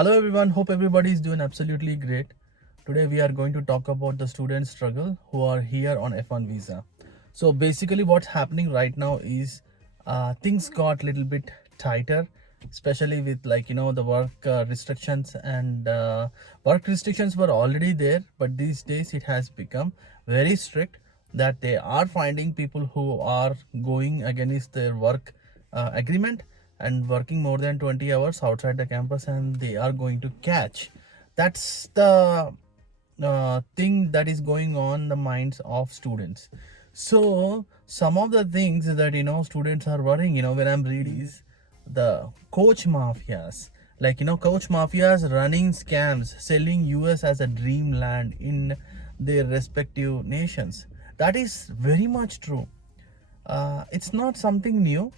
Hello everyone, hope everybody is doing absolutely great. Today we are going to talk about the student struggle who are here on F1 visa. So basically what's happening right now is things got a little bit tighter, especially with the work restrictions and work restrictions were already there, but these days it has become very strict that they are finding people who are going against their work agreement and working more than 20 hours outside the campus, and they are going to catch. That's the thing that is going on the minds of students. So some of the things that students are worrying, when I'm reading, is the coach mafias, coach mafias running scams, selling US as a dreamland in their respective nations. That is very much true. It's not something new.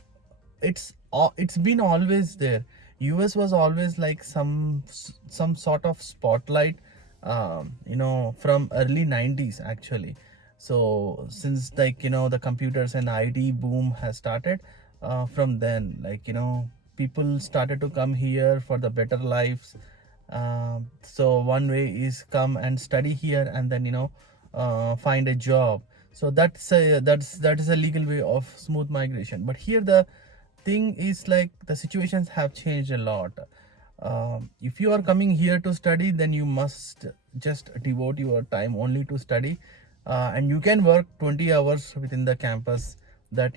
It's been always there. US was always like some sort of spotlight, from early 90s actually. So since the computers and IT boom has started, from then people started to come here for the better lives. So one way is come and study here and then find a job. So that is a legal way of smooth migration. But here the thing is, like, the situations have changed a lot. If you are coming here to study, then you must just devote your time only to study, and you can work 20 hours within the campus that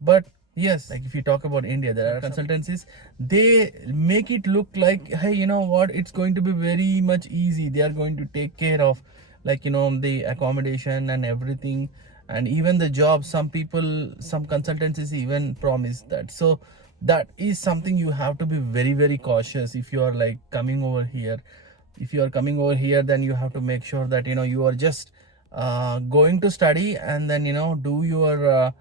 but yes, like if you talk about India, there are consultancies. They make it look like, hey, you know what, it's going to be very much easy. They are going to take care of the accommodation and everything, and even the job. Some consultancies even promise that. So that is something you have to be very very cautious if you are like coming over here. If you are coming over here, then you have to make sure that you are just going to study, and then do your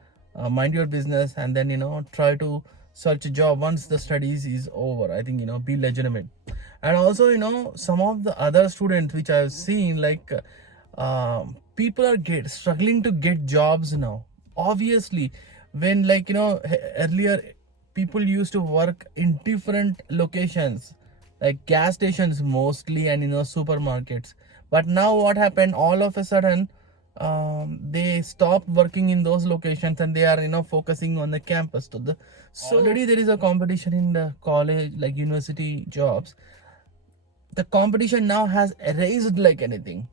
mind your business, and then try to search a job once the studies is over. I think be legitimate. And also some of the other students which I've seen, people are struggling to get jobs now. Obviously, when earlier people used to work in different locations, like gas stations mostly, and supermarkets. But now what happened, all of a sudden, they stopped working in those locations, and they are focusing on the campus. So already there is a competition in the college, like university jobs. The competition now has raised like anything.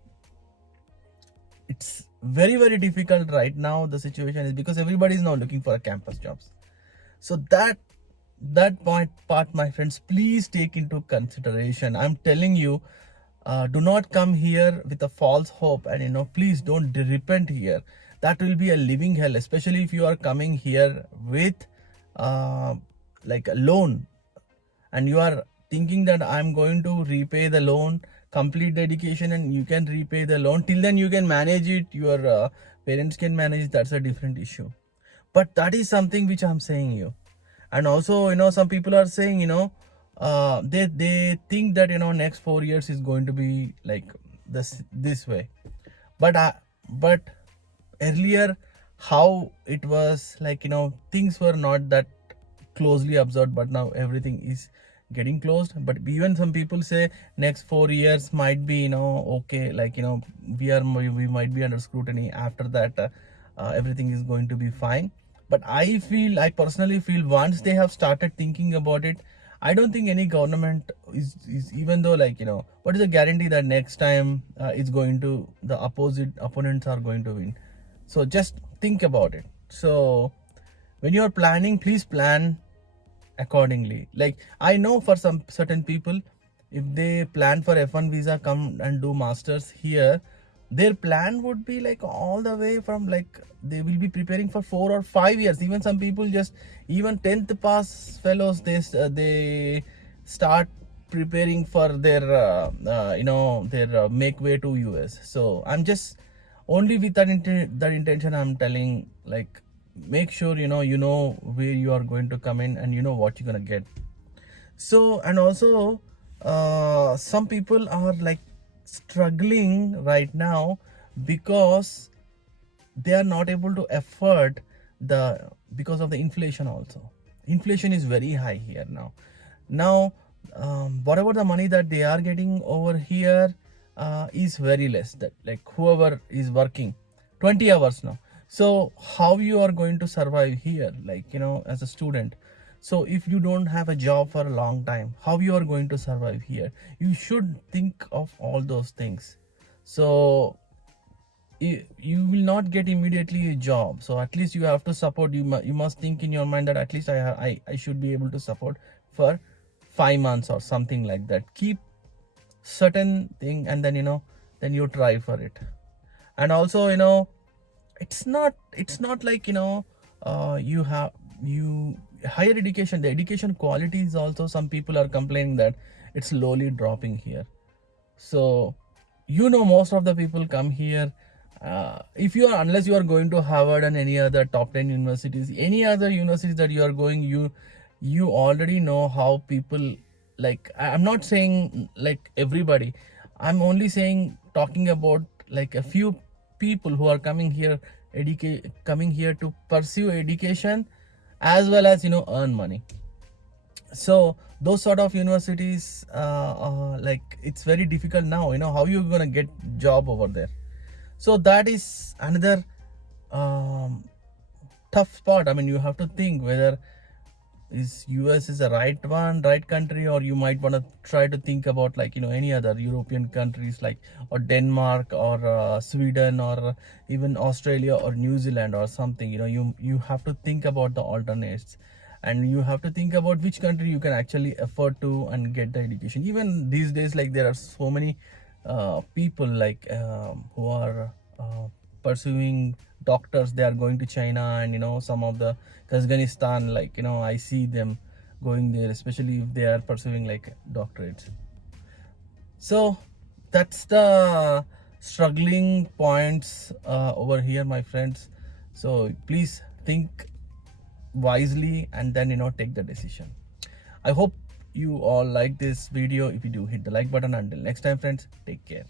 It's very very difficult right now. The situation is because everybody is now looking for a campus jobs. So that part, my friends, please take into consideration. I'm telling you, do not come here with a false hope, and please don't repent here. That will be a living hell, especially if you are coming here with like a loan, and you are thinking that I'm going to repay the loan, complete the education, and you can repay the loan. Till then you can manage it, your parents can manage. That's a different issue. But that is something which I'm saying you. And also some people are saying they think that next 4 years is going to be like this way. But earlier, how it was, things were not that closely observed, but now everything is getting closed. But even some people say next 4 years might be okay, we might be under scrutiny. After that, everything is going to be fine. But I personally feel, once they have started thinking about it, I don't think any government is even though, what is the guarantee that next time the opponents are going to win? So just think about it. So when you are planning, please plan accordingly. Like, I know for some certain people, if they plan for F1 visa, come and do masters here, their plan would be like all the way from, like, they will be preparing for 4 or 5 years. Even some people, just even 10th pass fellows, they start preparing for their make way to US. So I'm just only with that intention I'm telling, like, make sure where you are going to come in, and what you're gonna get. So, and also some people are like struggling right now because they are not able to afford because of the inflation. Also, inflation is very high here now. whatever the money that they are getting over here is very less. That like whoever is working 20 hours now, so how you are going to survive here, like as a student? So if you don't have a job for a long time, how you are going to survive here? You should think of all those things. So you will not get immediately a job, so at least you have to support. You must think in your mind that at least I should be able to support for 5 months or something like that. Keep certain thing, and then then you try for it. And also it's not like you have you higher education, the education quality is also, some people are complaining that it's slowly dropping here. So most of the people come here, if you are, unless you are going to Harvard and any other top 10 universities, any other universities that you are going, you already know how people, like I'm not saying like everybody, I'm only saying, talking about like a few people who are coming here, coming here to pursue education as well as earn money. So those sort of universities, like it's very difficult now, how you gonna get job over there. So that is another tough part. I mean, you have to think whether is US is the right country, or you might want to try to think about like any other European countries, like or Denmark or Sweden or even Australia or New Zealand or something. You have to think about the alternates, and you have to think about which country you can actually afford to and get the education. Even these days, like there are so many people like who are pursuing doctors. They are going to China, and some of the Kazakhstan, like I see them going there, especially if they are pursuing like doctorates. So that's the struggling points over here, my friends. So please think wisely, and then take the decision. I hope you all like this video. If you do, hit the like button. Until next time, friends, take care.